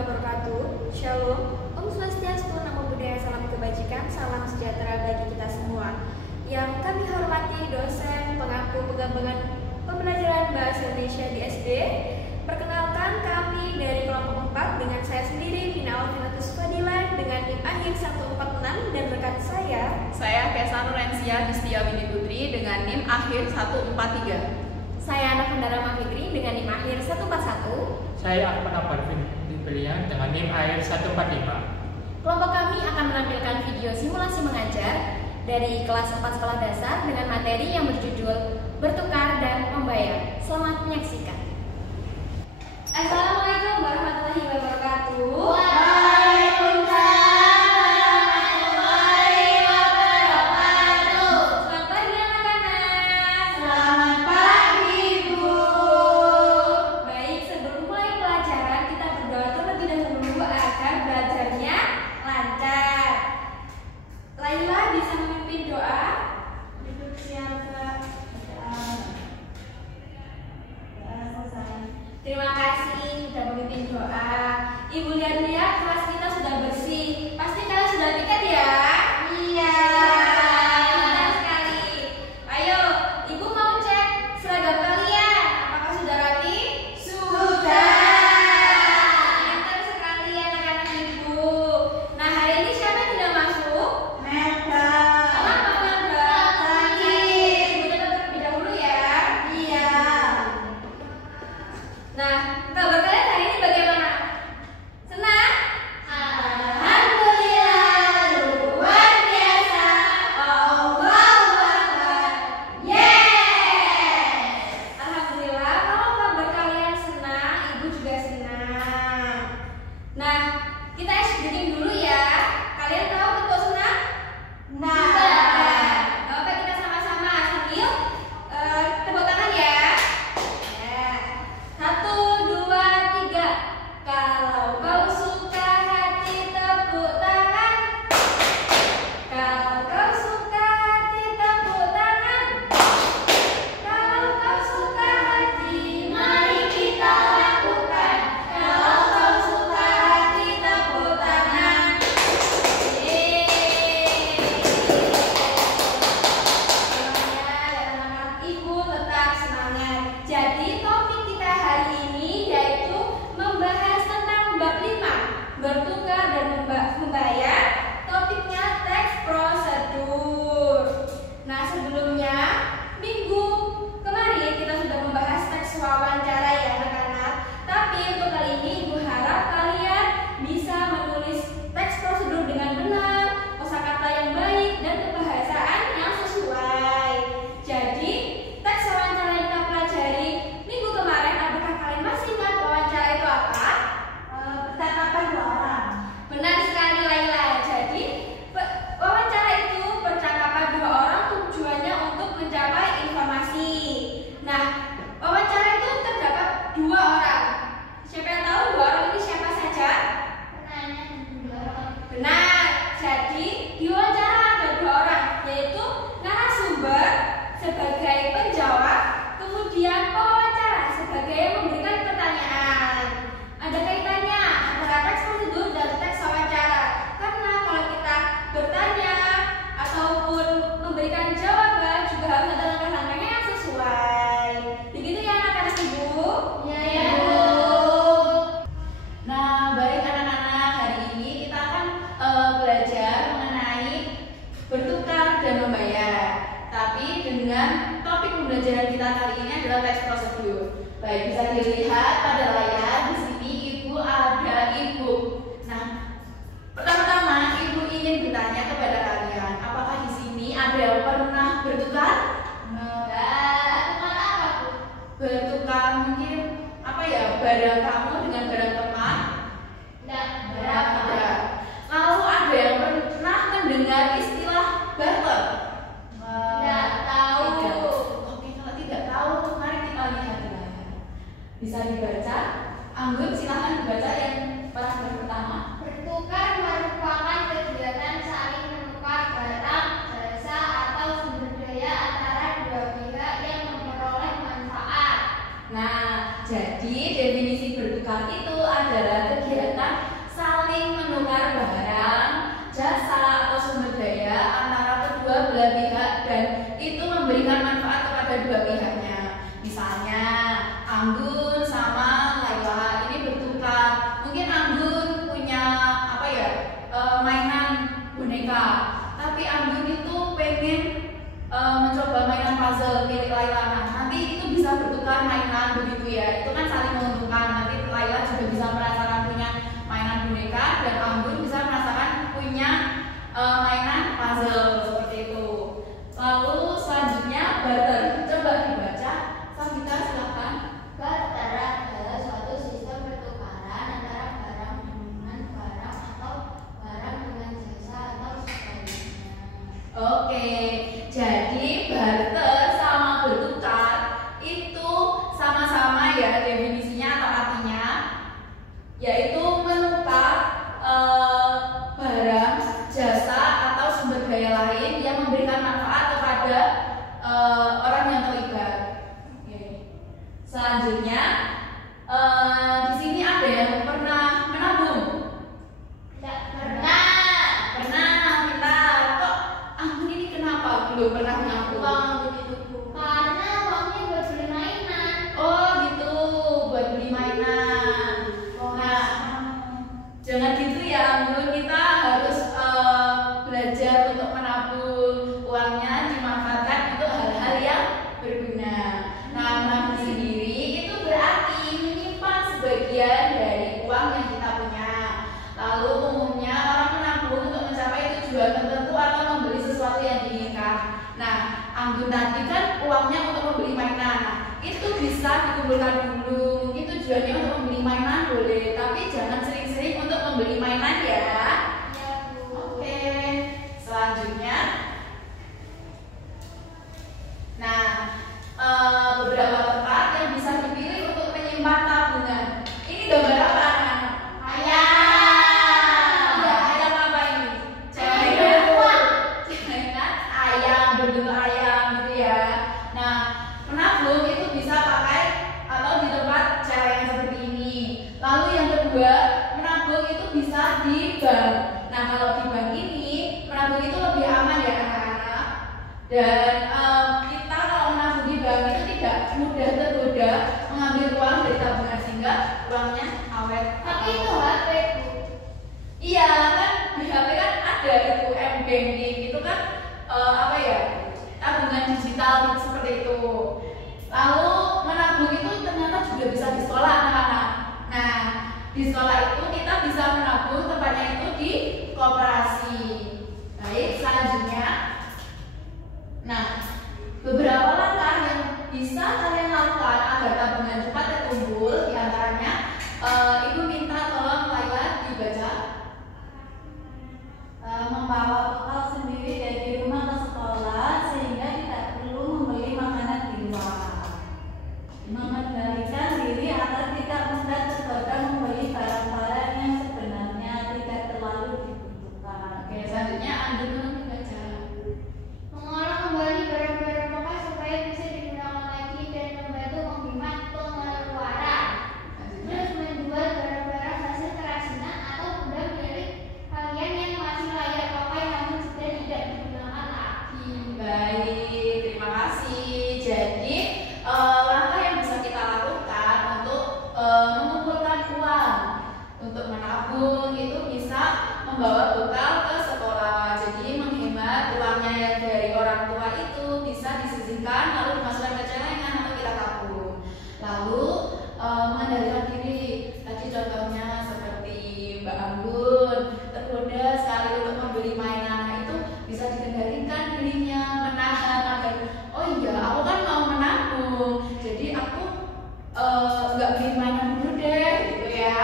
wabarakatuh. Shalom, Om Swastiastu, Namo Buddhaya, salam kebajikan, salam sejahtera bagi kita semua. Yang kami hormati dosen pengaku pengembangan pembelajaran Bahasa Indonesia di SD. Perkenalkan, kami dari kelompok 4 dengan saya sendiri, Mina Alvinatus Fadila, dengan NIM akhir 146, dan rekan saya Kesa Nurensia Distia Windy Putri dengan NIM akhir 143. Saya Anak Pendara Fikri dengan NIM akhir 141. Saya Ahmad Abarvin Dibelian dengan NIM akhir 145. Kelompok kami akan menampilkan video simulasi mengajar dari kelas 4 sekolah dasar dengan materi yang berjudul Bertukar dan Membayar. Selamat menyaksikan. Assalamualaikum warahmatullahi wabarakatuh. Terima kasih sudah memimpin doa. Ibu lihat-lihat kelas kita sudah bersih. Pasti kalian sudah piket ya? Iya. Benar sekali. Ayo, ibu mau cek seragam kalian. Apakah sudah rapi? Sudah. Pintar sekali anak-anak ibu. Nah, hari ini siapa yang tidak masuk? Meta. Kenapa Meta? Sakit. Ibu dapat terlebih dahulu ya? Iya. Nah, kabar kalian hari ini bagaimana? Senang? Alhamdulillah, luar biasa. Allahu Akbar. Yes. Alhamdulillah, kalau kabar kalian senang, ibu juga senang. Nah, kita SDGing dulu ya. Kalian tahu bentuk senang? Nah, oke, kita sama-sama sambil tepuk tangan ya. Satu, dua, tiga. Kalau kau suka hati tepuk tangan. Kalau kau suka hati tepuk tangan. Kalau kau suka hati, mari kita lakukan. Kalau kau suka hati tepuk tangan. Semangat anak-anak ibu, tetap semangat. Jadi topik kita hari ini yaitu membahas tentang bab 5, bertukar dan membayar. Topiknya teks prosedur. Nah, sebelumnya minggu kemarin kita sudah membahas teks wawancara ya anak-anak. Tapi untuk kali ini ibu harap kalian bisa menulis teks prosedur dengan benar, kosakata yang baik, dan kebahasaan yang sesuai. Jadi teks wawancara yang kita pelajari minggu kemarin, apakah kalian masih ingat wawancara itu apa? Percakapan dua orang. Benar sekali Laila. Jadi wawancara itu percakapan dua orang, tujuannya untuk mencapai informasi. Nah, wawancara itu terdapat dua orang. Siapa yang tahu dua orang ini siapa saja? Benar. Jadi di wawancara ada dua orang, yaitu narasumber sebagai penjawab, kemudian pewawancara sebagai yang memberikan pertanyaan. Ada kaitannya antara teks prosedur dan teks wawancara. Karena kalau kita bertanya ataupun memberikan jawaban juga harus ada langkah-langkahnya yang sesuai. Begitu ya anak-anak ibu? Iya, Bu. Nah, baik anak-anak, hari ini kita akan belajar mengenai bertukar dan membayar. Tapi dengan topik pembelajaran kita kali ini adalah teks prosedur. Baik, bisa dilihat pada layar di sini ibu ada ibu. Nah, pertama-tama ibu ingin bertanya kepada kalian, apakah di sini ada yang pernah bertukar? Bertukar apa, Bu? Bertukar mungkin apa ya, barang kamu dengan barang teman? Enggak. Ada. Lalu ada yang pernah mendengar istilah barter? Enggak tahu. Tidak. Oke, kalau tidak tahu, mari kita lihat di layar. Bisa dibaca. Anggun, silahkan dibaca yang paragraf pertama. Bertukar merupakan kegiatan saling menukar barang, jasa, atau sumber daya antara dua pihak yang memperoleh manfaat. Nah, jadi definisi bertukar itu adalah kegiatan sebagian dari uang yang kita punya. Lalu umumnya orang menabung untuk mencapai tujuan tertentu atau membeli sesuatu yang diinginkan. Nah, Anggun tadi kan uangnya untuk membeli mainan. Nah, itu bisa dikumpulkan dulu. Mungkin tujuannya untuk membeli mainan boleh, tapi jangan sering-sering untuk membeli mainan ya. Oke, selanjutnya. Nah, beberapa tempat yang bisa dipilih untuk menyimpan tabungan. Ini gambar apa? Nah, kalau di bank ini menabung itu lebih aman ya anak-anak. Dan kita kalau menabung di bank itu tidak mudah tergoda mengambil uang dari tabungan sehingga uangnya awet. Tapi itu HP Bu. Iya kan, di HP kan ada itu m-banking itu kan apa ya, tabungan digital seperti itu. Lalu menabung itu ternyata juga bisa di sekolah anak-anak. Nah, di sekolah itu kita bisa menabung, tempatnya itu di koperasi. Baik, selanjutnya. Nah, beberapa langkah yang bisa kalian lakukan agar tabungan cepat terkumpul, diantaranya Ibu minta tolong Laila dibaca. Membawa bekal sendiri dari rumah ke sekolah sehingga tidak perlu membeli makanan di luar. Mengendalikan diri agar tidak mudah tergoda membeli barang-barang yang sebenarnya tidak terlalu dibutuhkan. Oke, selanjutnya Anggun membaca. Mengolah kembali barang-barang bekas supaya bisa digunakan lagi dan membantu menghemat pengeluaran. Terus menjual barang-barang hasil kerajinan atau benda milik kalian yang masih layak pakai namun sudah tidak digunakan lagi. Baik, terima kasih. Jadi langkah yang bisa kita lakukan untuk mengumpulkan uang untuk menabung itu bisa membawa bekal ke sekolah. Jadi menghemat uangnya yang dari orang tua itu bisa disisihkan lalu dimasukkan ke celengan atau kita tabung. Lalu mengendalikan diri. Tadi contohnya seperti Mbak Anggun tergoda sekali untuk membeli mainan. Nah, itu bisa dikendalikan dirinya, menahan agar oh iya aku kan mau menabung, jadi aku nggak beli mainan dulu deh gitu ya.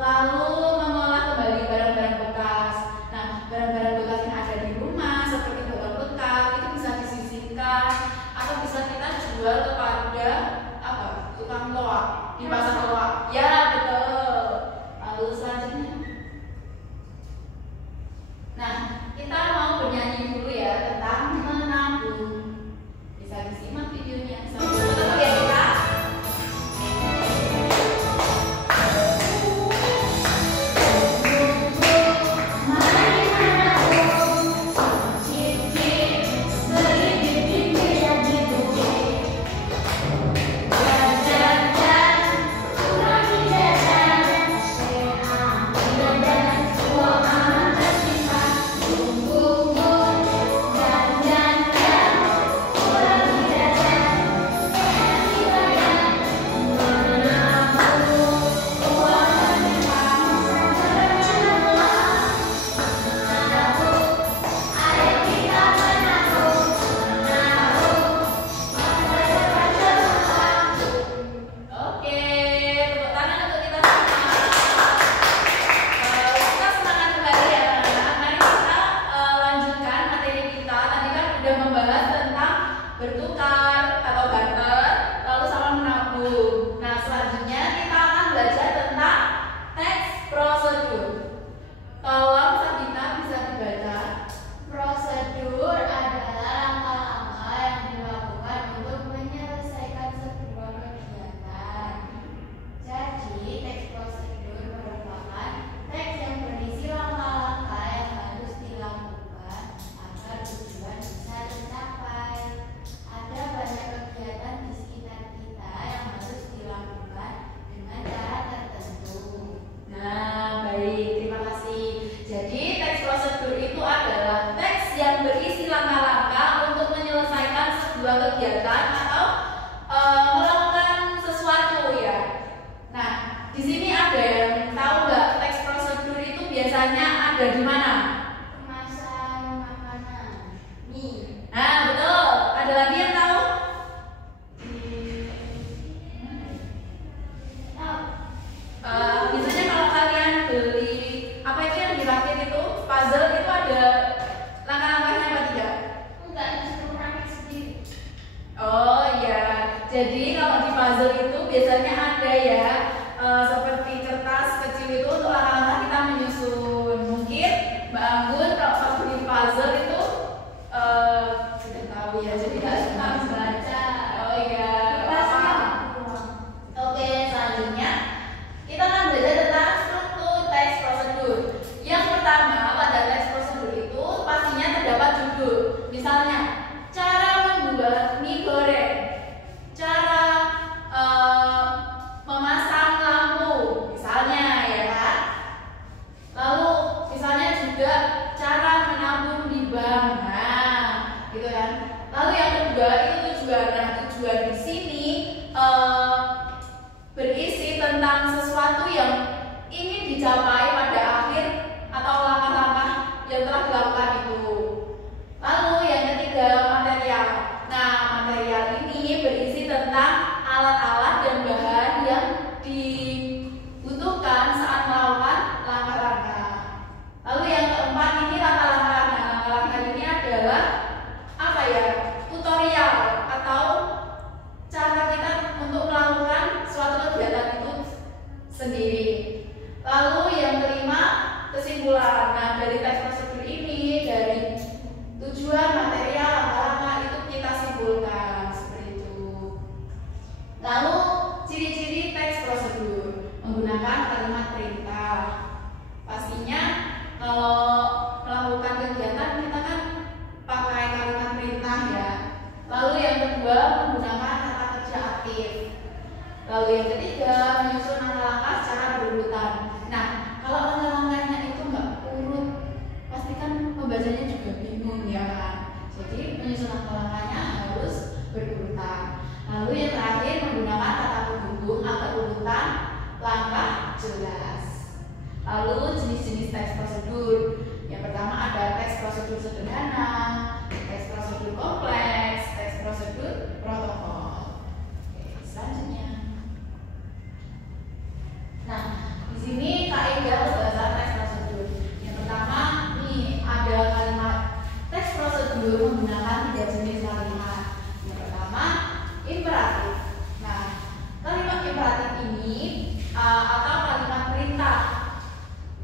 Lalu mengolah kembali barang-barang bekas. Nah, barang-barang bekas yang ada di rumah seperti botol bekas itu bisa disisihkan atau bisa kita jual kepada apa, tukang loak di pasar loak. Ya betul. Lalu selanjutnya, nah kita mau bernyanyi dulu ya tentang menabung. Bisa disimak videonya. Sampai ketemu ya kita. Jajan-jajan, kurang di sini ada yang tahu nggak teks prosedur itu biasanya ada di mana? Kemasan makanan. Mie. Nah, betul. Ada lagi yang tahu? Biasanya kalau kalian beli apa itu yang dirakit itu puzzle itu ada langkah-langkahnya apa tidak? Enggak disuruh rakit sendiri. Oh iya, jadi kalau di puzzle itu biasanya ada ya seperti kertas kecil itu untuk langkah-langkah kita menyusun. Mungkin Mbak Anggun kalau pas beli puzzle itu sudah tahu ya, jadi nggak suka baca. Oh iya. Oke, selanjutnya kita akan belajar tentang struktur teks prosedur. Yang pertama pada teks prosedur itu pastinya terdapat judul. Misalnya, cara membuat mie goreng, cara memasang lampu, misalnya ya kan. Lalu misalnya juga cara menabung di bank, nah gitu kan. Lalu yang kedua itu tujuan. Nah, tujuan di sini berisi tentang sesuatu yang ingin dicapai pada akhir atau langkah-langkah yang telah dilakukan itu. Lalu yang ketiga material. Nah, material ini berisi tentang alat-alat dan bahan yang dibutuhkan saat melakukan langkah-langkah. Lalu yang keempat ini langkah-langkah. Nah, langkah-langkah ini adalah apa ya? Tutorial atau cara kita untuk melakukan suatu kegiatan itu sendiri. Lalu yang kelima kesimpulan. Nah, dari teks prosedur ini, dari tujuan, material, langkah-langkah itu kita simpulkan seperti itu. Lalu ciri-ciri teks prosedur menggunakan kalimat perintah. Pastinya kalau melakukan kegiatan kita kan pakai kalimat perintah ya. Lalu yang kedua menggunakan kata kerja aktif. Lalu yang ketiga menyusun langkah-langkah secara berurutan. Nah, kalau langkah-langkahnya itu nggak urut, pasti kan pembacanya juga bingung ya kan. Jadi menyusun langkah-langkahnya harus berurutan. Lalu yang terakhir menggunakan kata penghubung agar urutan langkah jelas. Lalu jenis-jenis teks prosedur. Yang pertama ada teks prosedur sederhana, teks prosedur kompleks, teks prosedur protokol. Oke, selanjutnya. Nah, di sini kaidah berdasar teks prosedur. Yang pertama, nih ada kalimat teks prosedur menggunakan 3 jenis kalimat. Yang pertama, imperatif. Nah, kalimat imperatif ini atau kalimat perintah,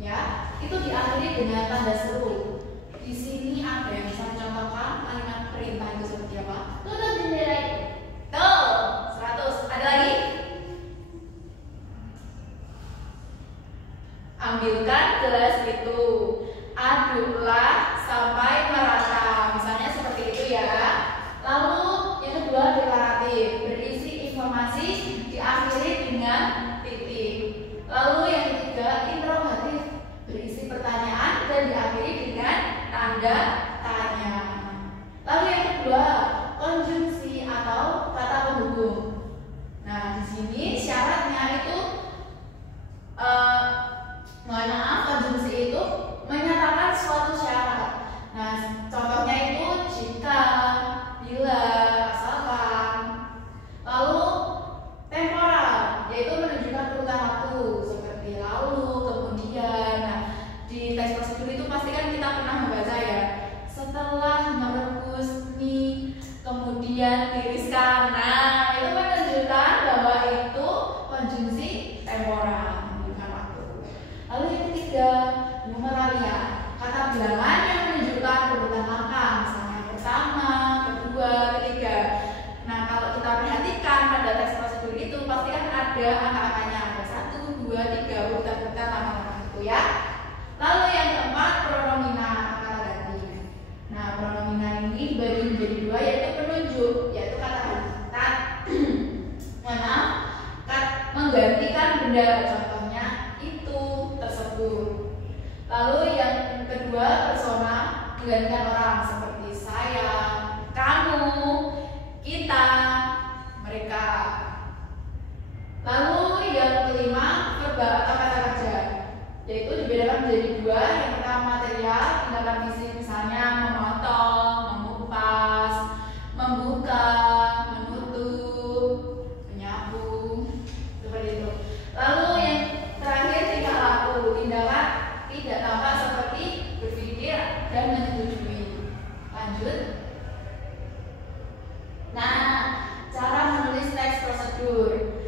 ya, itu diakhiri dengan tanda seru. Di sini ada yang bisa mencontohkan kalimat perintah itu seperti apa? Tutup jendela itu. Tuh, 100. Ada lagi? Ambilkan gelas itu, aduklah sampai merata. Misalnya seperti itu ya. Lalu yang kedua deklaratif, berisi informasi diakhiri dengan titik. Lalu yang ketiga interrogatif, berisi pertanyaan dan diakhiri dengan tanda tanya. Lalu yang kedua konjungsi atau kata penghubung. Nah, di sini syaratnya itu mohon maaf, konjungsi itu menyatakan suatu syarat. Nah, contohnya itu jika, bila, asalkan. Lalu temporal, yaitu menunjukkan urutan waktu seperti lalu, kemudian. Nah, di teks prosedur itu pasti kan kita pernah membaca ya. Setelah merebus mie, kemudian tiriskan. Nah, itu menunjukkan bahwa itu konjungsi temporal. Lalu yang ketiga, numeralia, kata bilangan yang menunjukkan urutan langkah, misalnya pertama, kedua, ketiga. Nah, kalau kita perhatikan pada teks prosedur itu pasti kan ada angka-angkanya, ada 1, 2, 3 urutan-urutan langkah-langkah itu ya. Lalu yang keempat, pronomina, kata ganti. Nah, pronomina ini dibagi menjadi 2, yaitu penunjuk, yaitu kata hakikat. Mana? Menggantikan benda, contohnya itu tersebut. Lalu yang kedua persona, menggantikan orang seperti saya, kamu, kita, mereka. Lalu yang kelima verba atau kata kerja, yaitu dibedakan menjadi dua. Yang pertama material, tindakan fisik, misalnya memotong, mengupas, membuka, menutup, menyapu, seperti itu. Lalu yang terakhir tingkah laku, tindakan tidak tampak seperti berpikir dan menyetujui. Lanjut. Nah, cara menulis teks prosedur.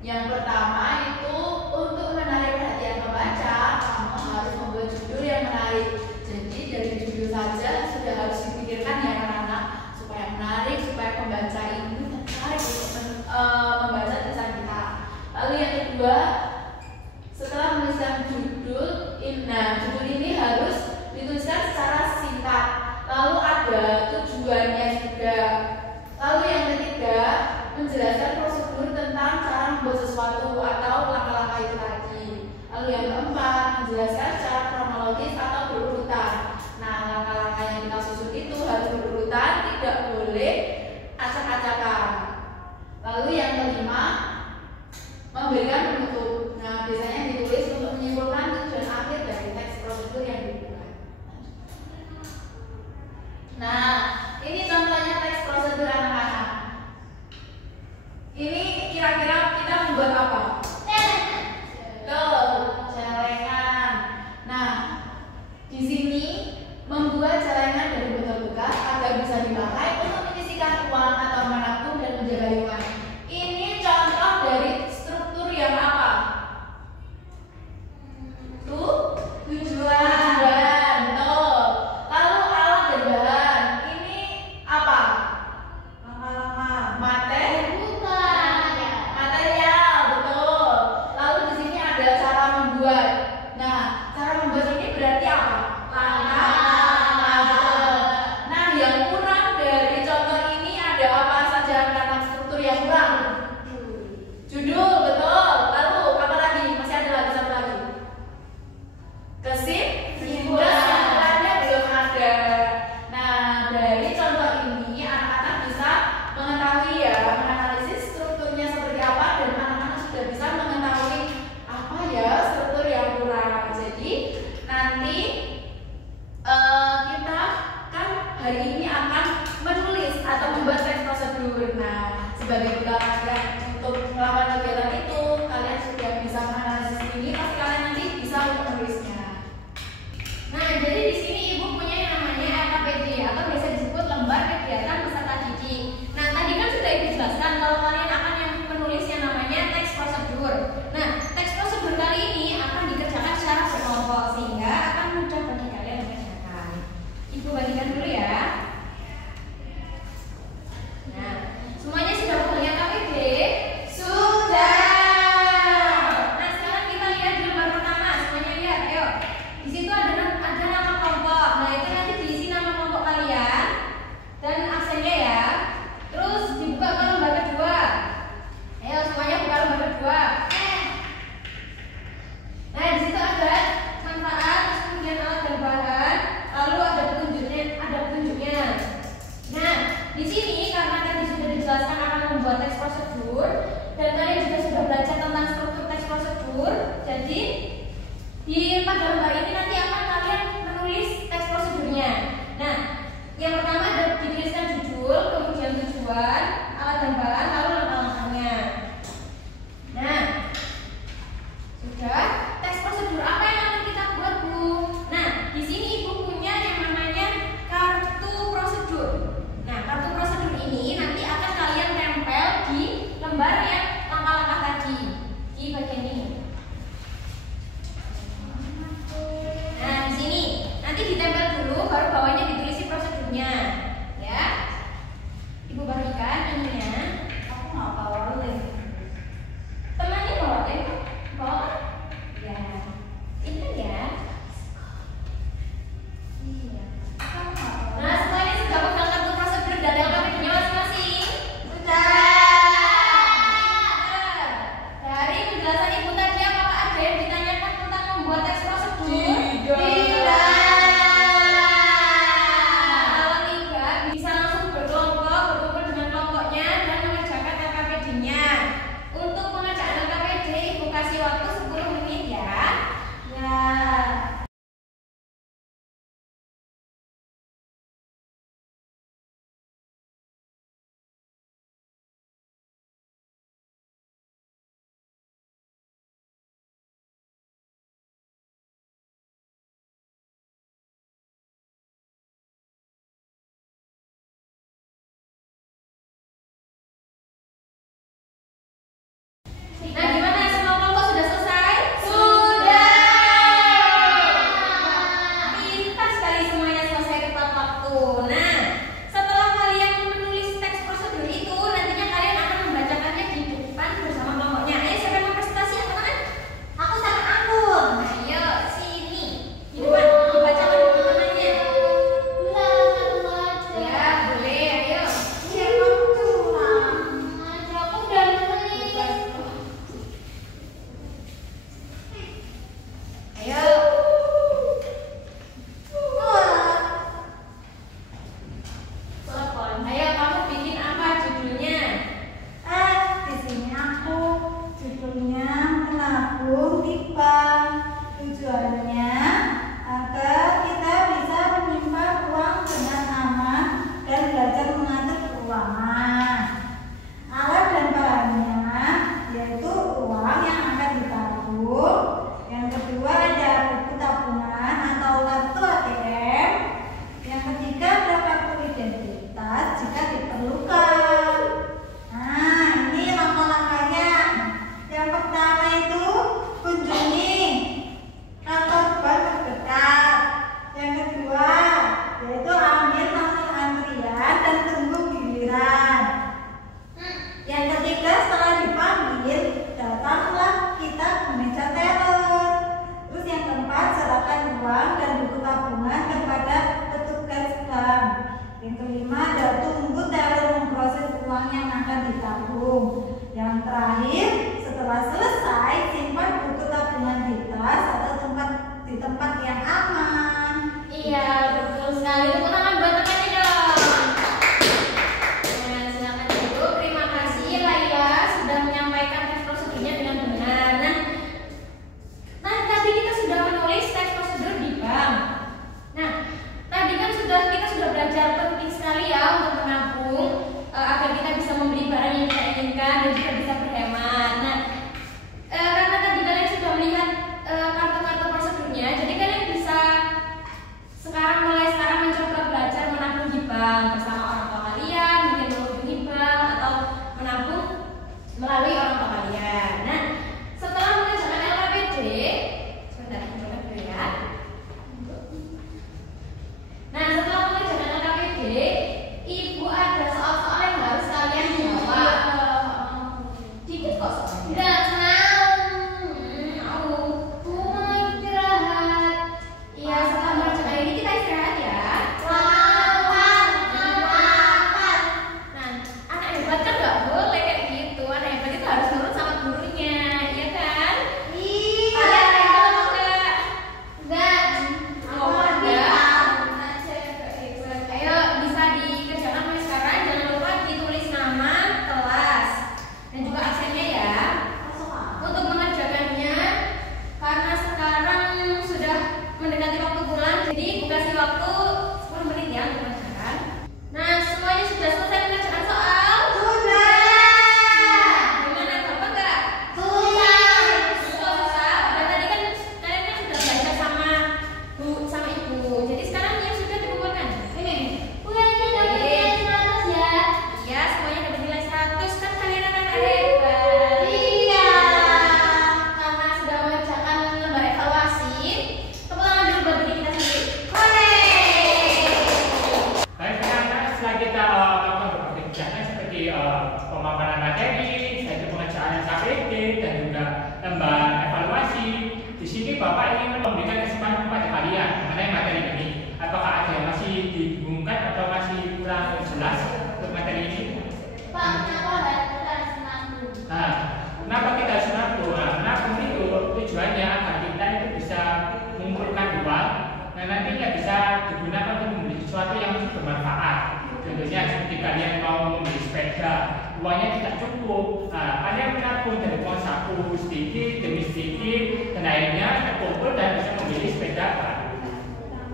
Yang pertama itu untuk menarik perhatian pembaca, kamu harus membuat judul yang menarik. Jadi dari judul saja sudah harus dipikirkan ya anak-anak, supaya menarik, supaya pembaca ini tertarik untuk membaca tulisan kita. Lalu yang kedua, setelah menuliskan judul, judul ini harus dituliskan secara singkat. Lalu ada tujuannya juga. Lalu yang ketiga, menjelaskan prosedur tentang cara membuat sesuatu atau langkah-langkah itu tadi. Lalu yang keempat, menjelaskan secara kronologis atau berurutan. Nah, langkah-langkah yang kita susun itu harus berurutan, tidak boleh acak-acakan. Lalu yang kelima, memberikan penutup. Nah, biasanya ditulis untuk menyimpulkan tujuan akhir dari teks prosedur yang dibuat. Nah, ini contohnya teks prosedur anak-anak. Ini kira-kira kita membuat apa? Tuh, celengan. Nah, di sini membuat celengan dari botol bekas agar bisa dipakai untuk menyisihkan uang atau menabung dan menjaga lingkungan. Ini contoh dari struktur yang apa? Tujuan. Betul. Lalu alat dan bahan. Ini apa? Material, betul. Lalu di sini ada cara membuat. Nah, cara membuat ini berarti apa? Nah, yang kurang dari contoh ini ada apa saja karena struktur yang kurang? Judul, betul. Lalu apa lagi? Masih ada lagi satu lagi. Kesimpulannya belum ada. Nah, dari contoh ini anak-anak bisa mengetahui ya, menganalisis strukturnya seperti apa, dan anak-anak sudah bisa mengetahui apa ya struktur yang kurang.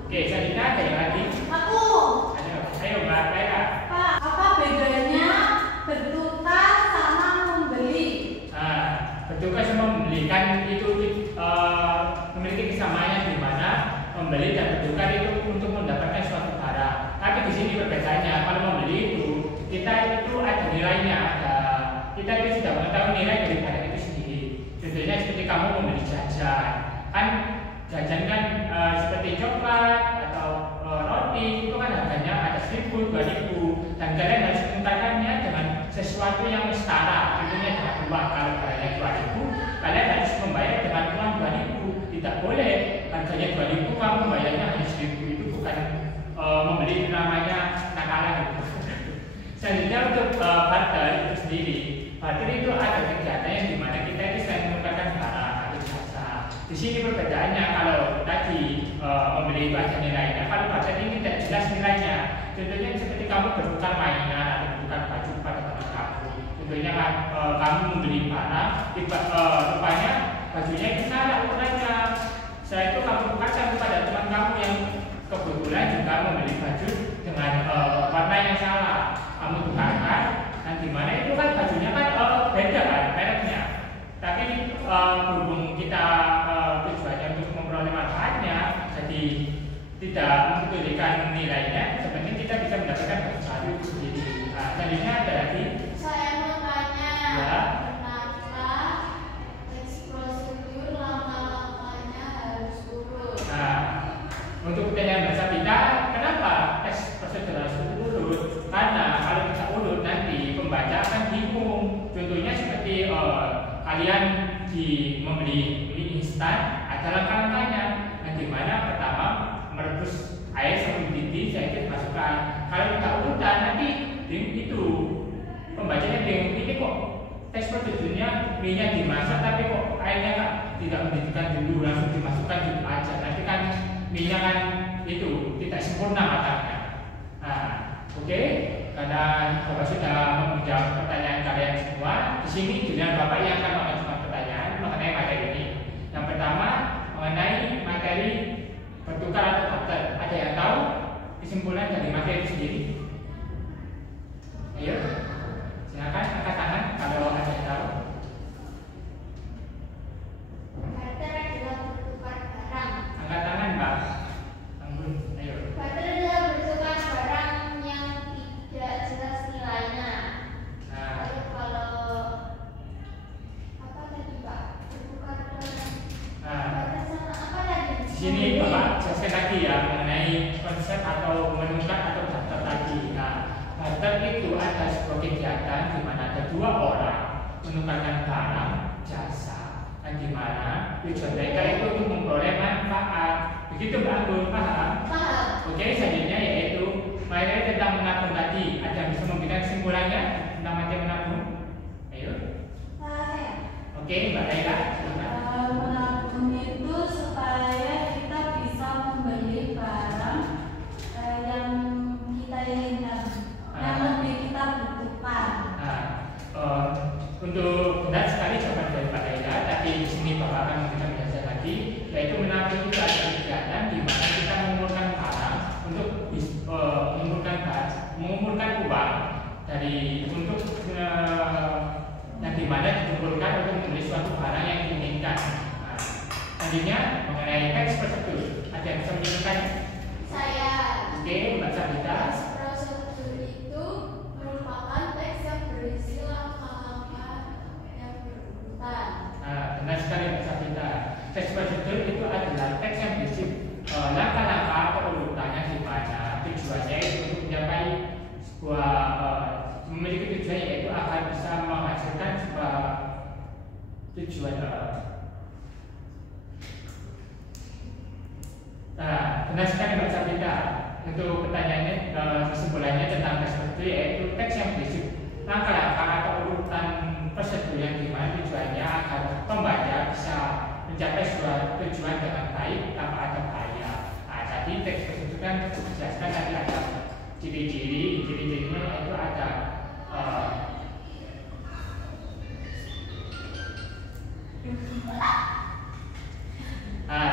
Oke, selanjutnya ada yang lagi? Aku. Ayo Mbak Laila. Pak, apa bedanya bertukar sama membeli? Bertukar sama membeli kan itu memiliki kesamaannya di mana membeli dan bertukar itu untuk mendapatkan suatu barang. Tapi di sini perbedaannya, kalau membeli itu kita itu ada nilainya, kita itu sudah mengetahui nilai dari barang itu sendiri. Contohnya seperti kamu membeli jajan, kan jajan kan seperti coklat atau roti itu kan harganya ada 1.000, 2.000 dan kalian harus menukarkannya dengan sesuatu yang setara. Contohnya dengan uang, kalau barangnya 2.000 kalian harus membayar dengan uang 2.000. Tidak boleh harganya 2.000 kamu bayarnya hanya 1.000. Itu bukan membeli, itu namanya nakalan. Selanjutnya untuk barter itu sendiri. Barter itu ada kegiatan yang dimana kita itu selain menukarkan barang atau jasa. Di sini perbedaannya, kalau tadi membeli itu ada nilainya, kalau barter ini tidak jelas nilainya. Contohnya seperti kamu bertukar mainan atau bertukar baju pada teman kamu. Contohnya kamu membeli barang, rupanya bajunya itu salah ukurannya. Setelah itu kamu tukarkan kepada teman kamu yang kebetulan juga membeli baju dengan warna yang salah. Kamu tukarkan, dan dimana itu kan bajunya kan beda kan mereknya. Tapi berhubung kita tujuannya untuk memperoleh manfaatnya, jadi tidak mempedulikan nilainya, sebenarnya kita bisa mendapatkan baju baru itu sendiri. Nah, selanjutnya ada lagi. Saya mau tanya, Ya. kenapa teks prosedur lama-lamanya harus urut? Nah, untuk pertanyaan Mbak Sabita, kenapa tes prosedur harus urut? Karena kalau kita urut nanti pembaca akan bingung. Contohnya seperti kalian membeli mie instan, ada langkah-langkahnya. Yang dimana pertama merebus air sampai mendidih, setelah itu dimasukkan. Kalau kita urutan nanti itu pembacanya bingung, ini kok tes prosedurnya mie-nya dimasak tapi kok airnya tidak mendidihkan dulu, langsung dimasukkan gitu aja. Nanti kan mie-nya kan itu tidak sempurna matangnya. Nah, oke, karena Bapak sudah menjawab pertanyaan kalian semua, di sini dengan Bapak yang akan mengajukan pertanyaan mengenai materi ini. Yang pertama mengenai materi bertukar atau barter. Ada yang tahu kesimpulan dari materi itu sendiri? Ayo, silakan angkat tangan kalau ada yang tahu. Barter adalah bertukar barang. Angkat tangan, Mbak. Anggun, ayo. Barter adalah bertukar barang yang tidak jelas nilainya. Nah, Lalu kalau apa tadi Pak? Bertukar barang. nah, Barter sama apa tadi? di sini Bapak jelaskan lagi ya mengenai konsep atau menukar atau barter tadi. Nah, barter itu ada sebuah kegiatan di mana ada dua orang menukarkan barang jasa, dan di mana tujuan mereka itu untuk memperoleh manfaat. Begitu Mbak Anggun, paham? Paham. Oke, selanjutnya yaitu materi tentang menabung tadi. Ada yang bisa memberikan kesimpulannya tentang materi menabung? Ayo. Saya. Oke, Mbak Laila, silakan. Menabung itu supaya kita bisa membeli barang yang kita inginkan, yang lebih kita butuhkan. Nah, untuk benar sekali jawaban dari Pak Laila, tapi di sini Bapak akan memberikan penjelasan lagi, yaitu menabung itu ada kegiatan di mana kita mengumpulkan barang untuk mengumpulkan uang dari untuk yang dimana dikumpulkan untuk membeli suatu barang yang diinginkan. Nah, selanjutnya mengenai teks prosedur, ada yang bisa menjelaskan? Saya. Oke, Mbak Sabita. Teks prosedur itu merupakan teks yang berisi langkah-langkah yang berurutan. Nah, benar sekali Mbak Sabita. Teks prosedur itu adalah teks yang berisi langkah-langkah atau urutannya di mana tujuannya itu untuk mencapai sebuah memiliki tujuan yaitu akan bisa menghasilkan sebuah tujuan. Nah, benar sekali Mbak Sabita. Untuk pertanyaannya, kesimpulannya tentang teks prosedur yaitu teks yang berisi langkah-langkah atau urutan prosedur yang dimana tujuannya agar pembaca bisa mencapai sebuah tujuan dengan baik tanpa ada bahaya. Nah, tadi teks prosedur kan dijelaskan tadi ada ciri-cirinya yaitu ada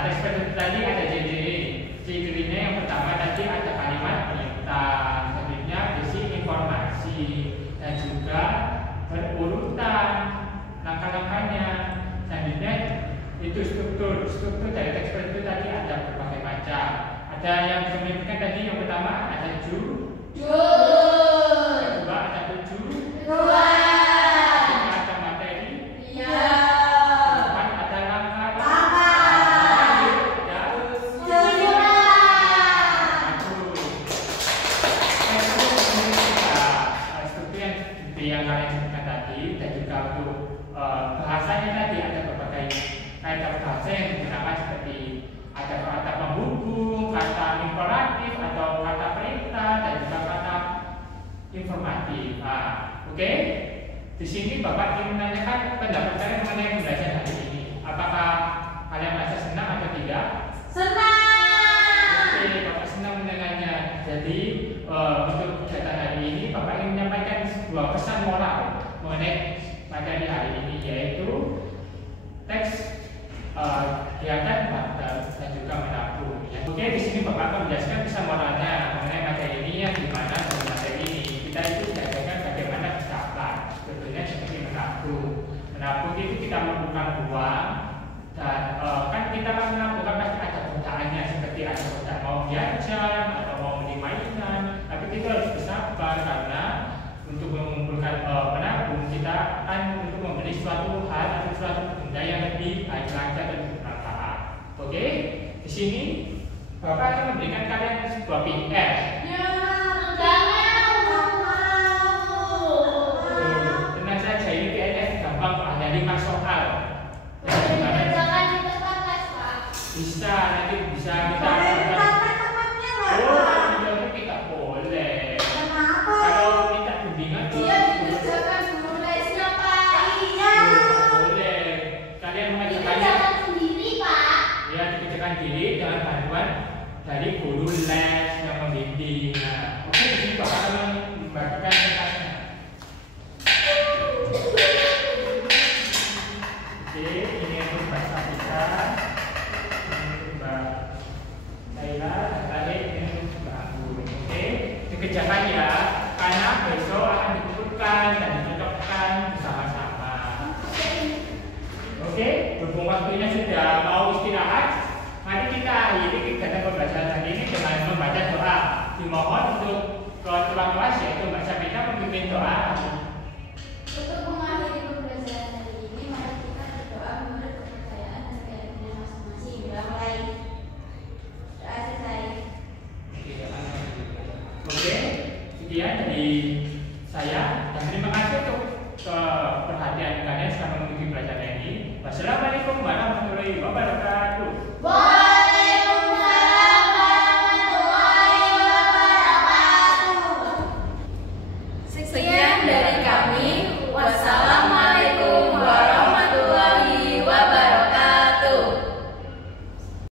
teks prosedur tadi ada ciri-cirinya yang tadi ada kalimat perintah, selanjutnya berisi informasi, dan juga berurutan langkah-langkahnya. Selanjutnya itu struktur dari teks itu tadi ada berbagai macam. Ada yang disebutkan tadi, yang pertama ada kedua ada ada materi, depan ada langkah, struktur yang kalian sebutkan tadi, dan juga untuk bahasanya tadi ada berbagai kaidah bahasa yang digunakan seperti ada kata penghubung, kata imperatif atau kata perintah, dan juga kata informatif. Oke. Di sini Bapak ingin menanyakan pendapat kalian mengenai pembelajaran hari ini. Apakah kalian merasa senang atau tidak? Senang. Oke, Bapak senang mendengarnya. Jadi untuk kegiatan hari ini Bapak ingin menyampaikan sebuah pesan moral mengenai materi hari ini, yaitu teks kegiatan batal dan juga menabung. Oke, di sini Bapak akan menjelaskan pesan moralnya mengenai materi ini, yang dimana dalam materi ini kita itu diajarkan bagaimana bersabar, sebetulnya seperti menabung. Menabung itu kita mengumpulkan uang, dan kan kita kan menabung kan pasti ada godaannya, seperti ada godaan mau jajan atau mau beli mainan, tapi kita harus bersabar karena untuk mengumpulkan menabung kita kan untuk membeli suatu hal atau suatu benda yang lebih baik lagi dan bermanfaat. Oke, di sini Bapak akan memberikan kalian sebuah PR. Tenang saja, ini PR gampang Pak, dari 5 soal. Bisa, nanti bisa kita. Oh, kita boleh. Kalau kita bimbingan tuh boleh. Kalian mengajarkannya ya, dikerjakan diri dengan bantuan dari guru les yang membimbing. Nah, oke, di sini Bapak akan membagikan kertasnya. Oke, ini untuk Mbak Safika, ini untuk Mbak Laila, dan tadi ini untuk Mbak Anggun. Oke, dikerjakan ya, karena besok akan dikumpulkan dan dicocokkan bersama-sama. Oke, berhubung waktunya sudah mau istirahat, mari kita akhiri kegiatan pembelajaran hari ini dengan membaca doa. Dimohon untuk ketua kelas, yaitu Mbak Safika, memimpin doa.